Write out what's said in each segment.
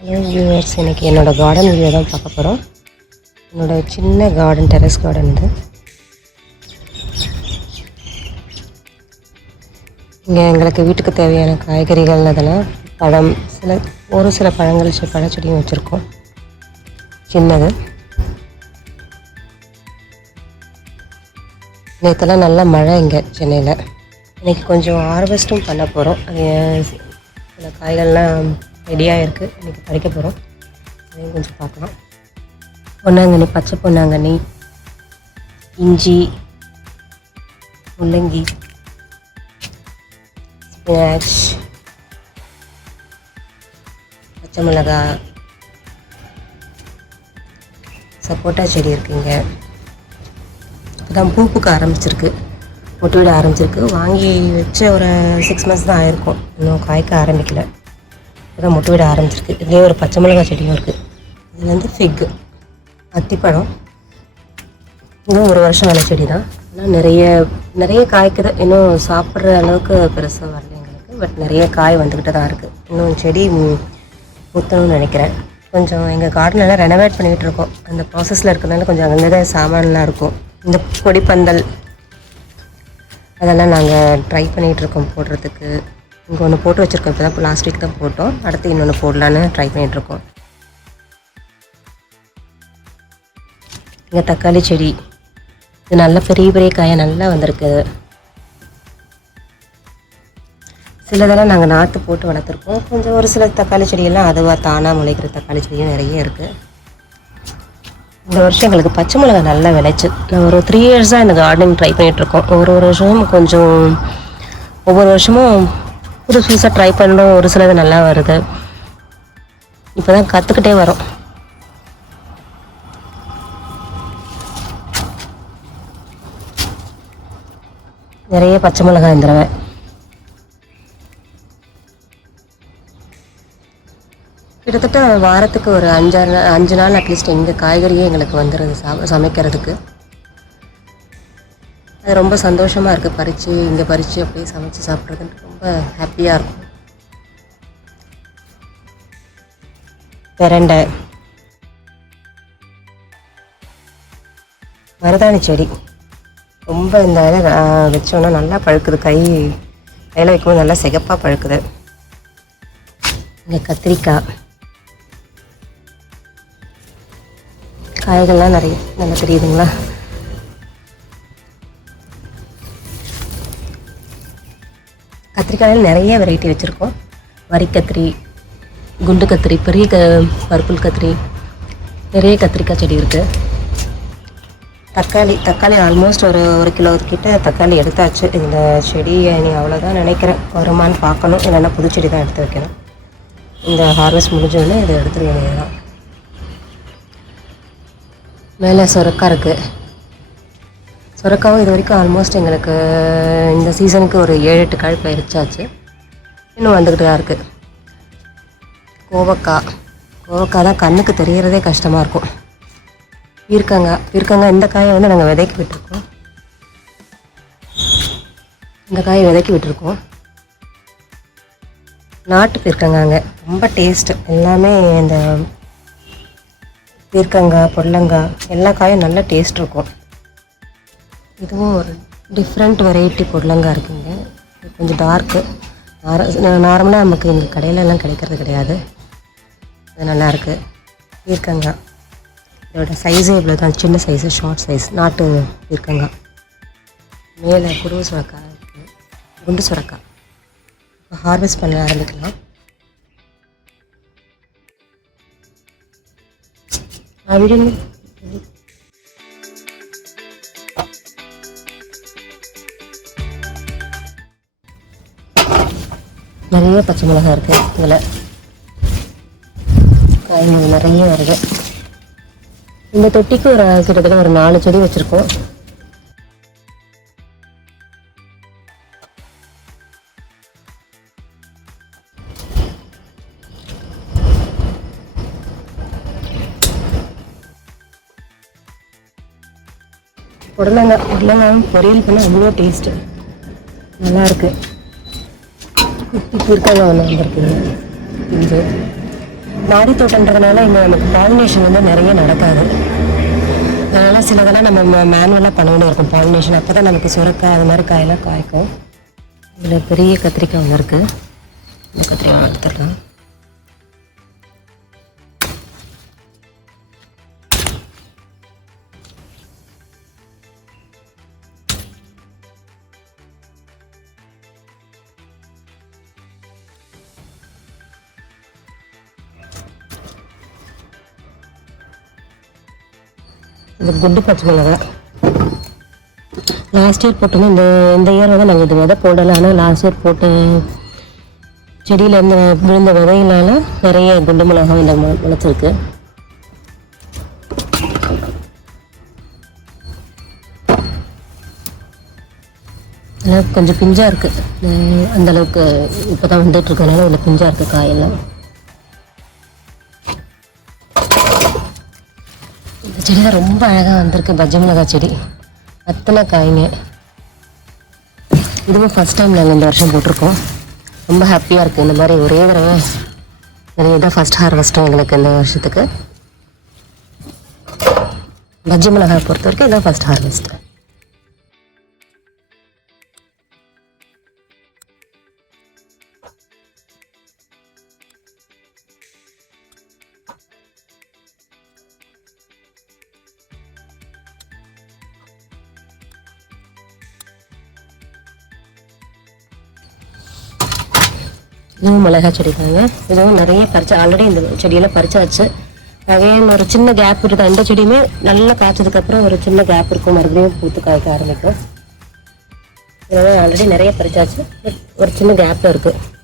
Hello viewers, இன்றைக்கி என்னோடய garden video தான் பார்க்க போகிறோம். என்னோடய சின்ன கார்டன், டெரஸ் கார்டன் இது. இங்கே எங்களுக்கு வீட்டுக்கு தேவையான காய்கறிகள், அதெல்லாம் பழம், ஒரு சில பழங்கள் பழச்செடியும் வச்சுருக்கோம். சின்னது நேற்றெல்லாம் நல்ல மழை இங்கே சென்னையில். இன்றைக்கி கொஞ்சம் ஹார்வெஸ்ட்டும் பண்ண போகிறோம். அது சில காய்கள்லாம் ரெடியாக இருக்குது, இன்றைக்கி பறிக்க போகிறோம். அதையும் கொஞ்சம் பார்க்கலாம். பொன்னாங்கண்ணி, பச்சை பொன்னாங்கண்ணி, இஞ்சி, முள்ளங்கி, ஸ்பினாச், பச்சை மிளகா, சப்போட்டா செடி இருக்குங்க. இப்போதான் பூக்க ஆரம்பிச்சிருக்கு, மொட்டு விட ஆரம்பிச்சிருக்கு. வாங்கி வச்ச ஒரு 6 months தான் ஆயிருக்கும், இன்னும் காய்க்க ஆரம்பிக்கல. இப்போதான் மொட்டு விட ஆரம்பிச்சிருக்கு. இதுலேயே ஒரு பச்சை மிளகா செடியும் இருக்குது. இது வந்து ஃபிக்கு, அத்திப்பழம். இன்னும் 1 வருஷம் ஆன செடி தான். ஆனால் நிறைய காய்க்குது. இன்னும் சாப்பிட்ற அளவுக்கு பெருசாக வரல எங்களுக்கு, பட் நிறைய காய் வந்துக்கிட்டு தான் இருக்குது. இன்னும் செடி முத்தணும்னு நினைக்கிறேன். கொஞ்சம் எங்கள் கார்டனெல்லாம் ரெனோவேட் பண்ணிகிட்டு இருக்கோம். அந்த ப்ராசஸில் இருக்கிறதுனால கொஞ்சம் அங்கே தான் சாமான்லாம் இருக்கும். இந்த கொடிப்பந்தல் அதெல்லாம் நாங்கள் ட்ரை பண்ணிகிட்ருக்கோம் போடுறதுக்கு. இங்கே ஒன்று போட்டு வச்சுருக்கோம், இப்போ தான் லாஸ்ட் வீக் தான் போட்டோம். அடுத்து இன்னொன்று போடலான்னு ட்ரை பண்ணிகிட்ருக்கோம். இங்கே தக்காளி செடி, இது நல்லா பெரிய பெரிய காயாக நல்லா வந்திருக்கு. சிலதெல்லாம் நாங்கள் நாற்று போட்டு வளர்த்துருக்கோம். கொஞ்சம் ஒரு சில தக்காளி செடியெல்லாம் அதுவாக தானாக முளைக்கிற தக்காளி செடியும் நிறைய இருக்குது. இந்த வருஷம் எங்களுக்கு பச்சை மிளகா நல்லா விளைச்சு. நான் ஒரு 3 yearsஸாக இந்த கார்டனிங் ட்ரை பண்ணிகிட்ருக்கோம். ஒரு வருஷமும் ஒவ்வொரு வருஷமும் புதுசாக ட்ரை பண்ணுறோம். ஒரு சிலது நல்லா வருது. இப்போ தான் கற்றுக்கிட்டே வரோம். நிறைய பச்சை மிளகாய் இந்த தடவை. கிட்டத்தட்ட வாரத்துக்கு ஒரு 5 நாள் அட்லீஸ்ட் இங்கே காய்கறியே எங்களுக்கு வந்துடுது சமைக்கிறதுக்கு. அது ரொம்ப சந்தோஷமாக இருக்குது. இங்கே பறித்து அப்படியே சமைச்சு சாப்பிட்றதுன்னு ரொம்ப ஹாப்பியாக இருக்கும். பெரண்டை, மருதாணி செடி ரொம்ப இந்த இலை வச்சோன்னா நல்லா பழுக்குது. கையில் வைக்கும்போது நல்லா சிகப்பாக பழுக்குது. இங்கே கத்திரிக்காய், காய்கள்லாம் நிறைய நல்லா தெரியுதுங்களா. கத்திரிக்காயில் நிறைய வெரைட்டி வச்சுருக்கோம். வரிக்கத்திரி, குண்டு கத்திரி, பெரிய பர்பிள் கத்திரி, நிறைய கத்திரிக்காய் செடி இருக்குது. தக்காளி ஆல்மோஸ்ட் ஒரு கிலோ கிட்ட தக்காளி எடுத்தாச்சு. இந்த செடி நீ அவ்வளோதான் நினைக்கிறேன். வருமானு பார்க்கணும், இல்லைன்னா புது செடி தான் எடுத்து வைக்கணும். இந்த ஹார்வெஸ்ட் முடிஞ்சோடனே இதை எடுத்துட வேண்டியதுதான். மேலே சொரக்காய் இருக்குது. சொரக்காவும் இது வரைக்கும் ஆல்மோஸ்ட் எங்களுக்கு இந்த சீசனுக்கு ஒரு 7-8 காய் பறிச்சாச்சு. இன்னும் வந்துக்கிட்டு தான் இருக்குது. கோவக்காய் தான் கண்ணுக்கு தெரியறதே கஷ்டமாக இருக்கும். பீர்க்கங்காய் இந்த காயை வந்து நாங்கள் விதைக்கி விட்டுருக்கோம். இந்த காயை விதைக்கி விட்டுருக்கோம். நாட்டு பீர்க்கங்காங்க ரொம்ப டேஸ்ட்டு. எல்லாமே இந்த பீர்க்கங்காய், பொடலங்காய் எல்லா காயும் நல்ல டேஸ்ட் இருக்கும். இதுவும் ஒரு டிஃப்ரெண்ட் வெரைட்டி பொடலங்காய் இருக்குங்க. கொஞ்சம் டார்க்கு. நார்மலாக நமக்கு இங்கே கடையிலலாம் கிடைக்கிறது கிடையாது. அது நல்லாயிருக்கு. பீர்க்கங்காய் இதோட சைஸே இவ்வளோ தான், சின்ன சைஸு, ஷார்ட் சைஸ் நாட்டு பீர்க்கங்காய். மேலே குருவு சுரக்காய் இருக்குது, குண்டு சுரக்காய். இப்போ ஹார்வெஸ்ட் பண்ண ஆரம்பிக்கலாம். நிறைய பச்சை மிளகாய் இருக்குது. இதில் காய்கறி நிறைய வருது. இந்த தொட்டிக்கு கிட்டத்தட்ட ஒரு 4 செடி வச்சுருக்கோம். புடலங்காய் பொரியல் பண்ண அவ்வளோ டேஸ்ட்டு நல்லாயிருக்கு. குட்டி பீர்க்கங்காய் ஒன்று வந்துருக்குங்க. இது மாடி தோட்டன்றதுனால இங்கே நமக்கு பாலினேஷன் வந்து நிறைய நடக்காது. அதனால் சிலதெல்லாம் நம்ம மேனுவலாக பண்ண வேண்டிய இருக்கும் பாலினேஷன். அப்போ தான் நமக்கு சுரக்காய் அது மாதிரி காயெல்லாம் காய்க்கும். இதில் பெரிய கத்திரிக்காய் இருக்குது. இந்த கத்திரிக்காய் எடுத்துடலாம். இது குண்டு பச்சை மிளகாய் லாஸ்ட் இயர் போட்டோம். இந்த இயர் வந்து நாங்கள் இது விதை போடலை. ஆனால் லாஸ்ட் இயர் போட்ட செடியில் இருந்து விழுந்த விதையினால நிறைய குண்டு மிளகாய் இந்த முளைச்சிருக்கு. அதனால் கொஞ்சம் பிஞ்சாக இருக்குது. அந்தளவுக்கு இப்போ தான் வந்துட்டு இருக்கனால இதில் பிஞ்சாக இருக்குது காயெல்லாம். இந்த செடி தான் ரொம்ப அழகாக வந்திருக்கு. பச்சை மிளகாய் செடி அத்தனை காய்ங்க. இதுவும் ஃபஸ்ட் டைம் நாங்கள் இந்த வருஷம் போட்டிருக்கோம். ரொம்ப ஹாப்பியாக இருக்குது. இந்த மாதிரி ஒரே தடவை நிறைய தான் ஃபஸ்ட் ஹார்வெஸ்ட்டும் எங்களுக்கு இந்த வருஷத்துக்கு. பச்சை மிளகாய் பொறுத்த வரைக்கும் இதுதான் ஃபஸ்ட் ஹார்வெஸ்ட். இதுவும் மிளகாய் செடி தாங்க. இதுவும் நிறைய பறிச்சு ஆல்ரெடி இந்த செடியெல்லாம் பறிச்சாச்சு. அகைன் ஒரு சின்ன கேப் இருக்குது. அந்த செடியுமே நல்லா காய்ச்சதுக்கப்புறம் ஒரு சின்ன கேப் இருக்கும், மறுபடியும் பூத்து காய்க்க ஆரம்பிக்கும். இதெல்லாம் ஆல்ரெடி நிறைய பறிச்சாச்சு, ஒரு சின்ன கேப் இருக்குது.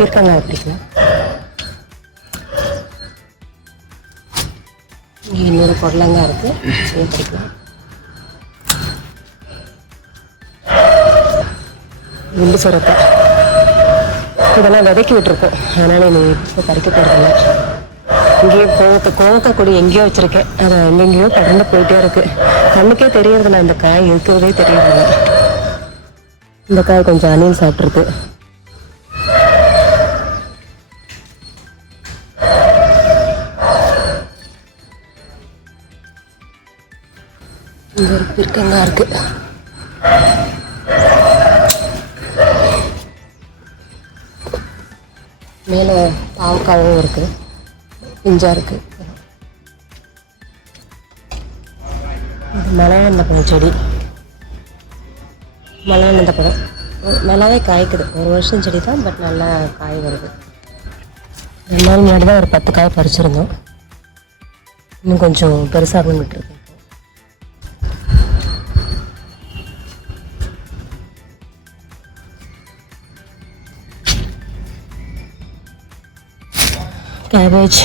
பீர்க்கங்காய் பிடிக்கலாம். இங்கே இன்னொரு பொருளங்காய் இருக்குது, அதையும் பிடிக்கலாம். குண்டு சுரக்காய் இதெல்லாம் விதைக்கி விட்டுருக்கோம். அதனால் நீ இப்போ பறிக்க போகிறதில்ல. இங்கேயோ கோவக்காய் கொடி எங்கேயோ வச்சுருக்கேன். அதை எங்கெங்கேயோ பறந்து போயிட்டே இருக்குது. கண்ணுக்கே தெரியறதில்ல அந்த காய் இருக்கிறதே தெரியறதில்ல. இந்த காய் கொஞ்சம் அணில் சாப்பிட்ருக்கு. இங்கே ஒரு பீர்க்கங்காய் இருக்குது. மேலே பாவக்காயும் இருக்குது, பிஞ்சாக இருக்குது. இது மலையாள பழம் செடி. மலையாள பழம் நல்லாவே காய்க்குது. ஒரு வருஷம் செடி தான், பட் நல்லா காய் வருது. 2 நாள் முன்னாடி தான் ஒரு 10 காய் பறிச்சிருந்தோம். இன்னும் கொஞ்சம் பெருசாக விட்டுருக்கு. கேபேஜ்,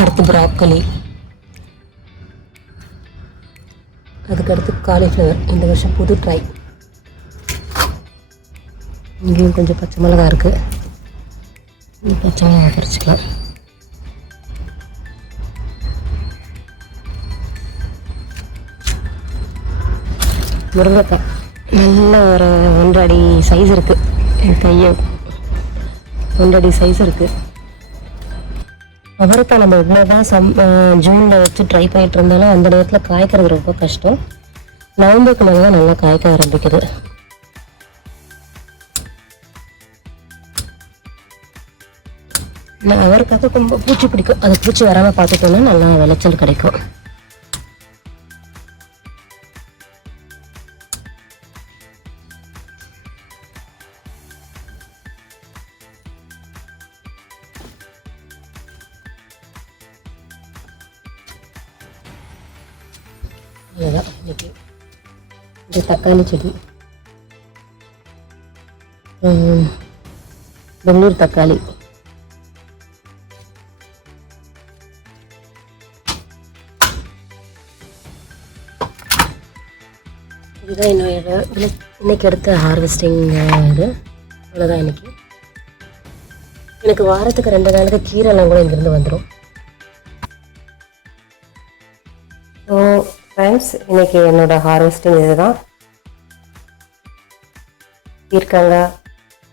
அடுத்து ப்ராக்கோலி, அதுக்கடுத்து காலிஃப்ளவர். இந்த வருஷம் புது ட்ரை. இங்கேயும் கொஞ்சம் பச்சை மிளகாய் இருக்குது. பச்சை மிளகாய் பறிச்சிக்கலாம். முருங்கைக்காய் நல்ல ஒரு 1 அடி சைஸ் இருக்குது. என் கையை 1 அடி சைஸ் இருக்குது. அவரைக்காய் நம்ம இவ்வளோதான் ஜூனில் வச்சு ட்ரை பண்ணிட்டு இருந்தாலும் அந்த நேரத்தில் காய்க்கிறது ரொம்ப கஷ்டம். நவம்பருக்கு மேலே தான் நல்லா காய்க்க ஆரம்பிக்குது. அவரைக்காக ரொம்ப பூச்சி பிடிக்கும். அது பூச்சி வராமல் பார்த்துட்டோன்னா நல்லா விளைச்சல் கிடைக்கும். இதுதான் இன்னைக்கு. இது தக்காளி செடி, பெங்களூர் தக்காளி. இதுதான் இன்னைக்கு எடுத்த ஹார்வெஸ்டிங். இது அவ்வளோதான் இன்னைக்கு. எனக்கு வாரத்துக்கு 2 நாளுக்கு கீரைலாம் கூட இங்கேருந்து வந்துடும். ஃப்ரெண்ட்ஸ், இன்றைக்கி என்னோடய ஹார்வெஸ்டிங் இது தான். பீர்க்கங்காய்,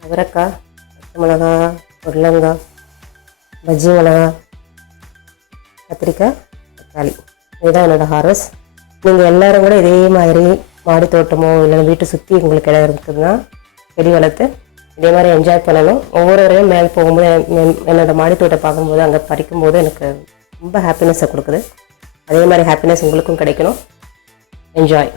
அவரைக்காய், பச்சை மிளகா, உருளங்காய், பஜ்ஜி மிளகா, கத்திரிக்காய், தக்காளி, இதுதான் என்னோடய ஹார்வெஸ்ட். நீங்கள் எல்லோரும் கூட இதே மாதிரி மாடி தோட்டமோ இல்லைன்னா வீட்டை சுற்றி உங்களுக்கு இடம் இருக்குதுன்னா செடி வளர்த்து இதே மாதிரி என்ஜாய் பண்ணணும். ஒவ்வொரு வரையும் மேலே போகும்போது என்னோடய மாடி தோட்டம் பார்க்கும்போது அங்கே பறிக்கும்போது எனக்கு ரொம்ப ஹாப்பினஸை கொடுக்குது. அதே மாதிரி ஹாப்பினஸ் உங்களுக்கும் கிடைக்கணும். என்ஜாய்.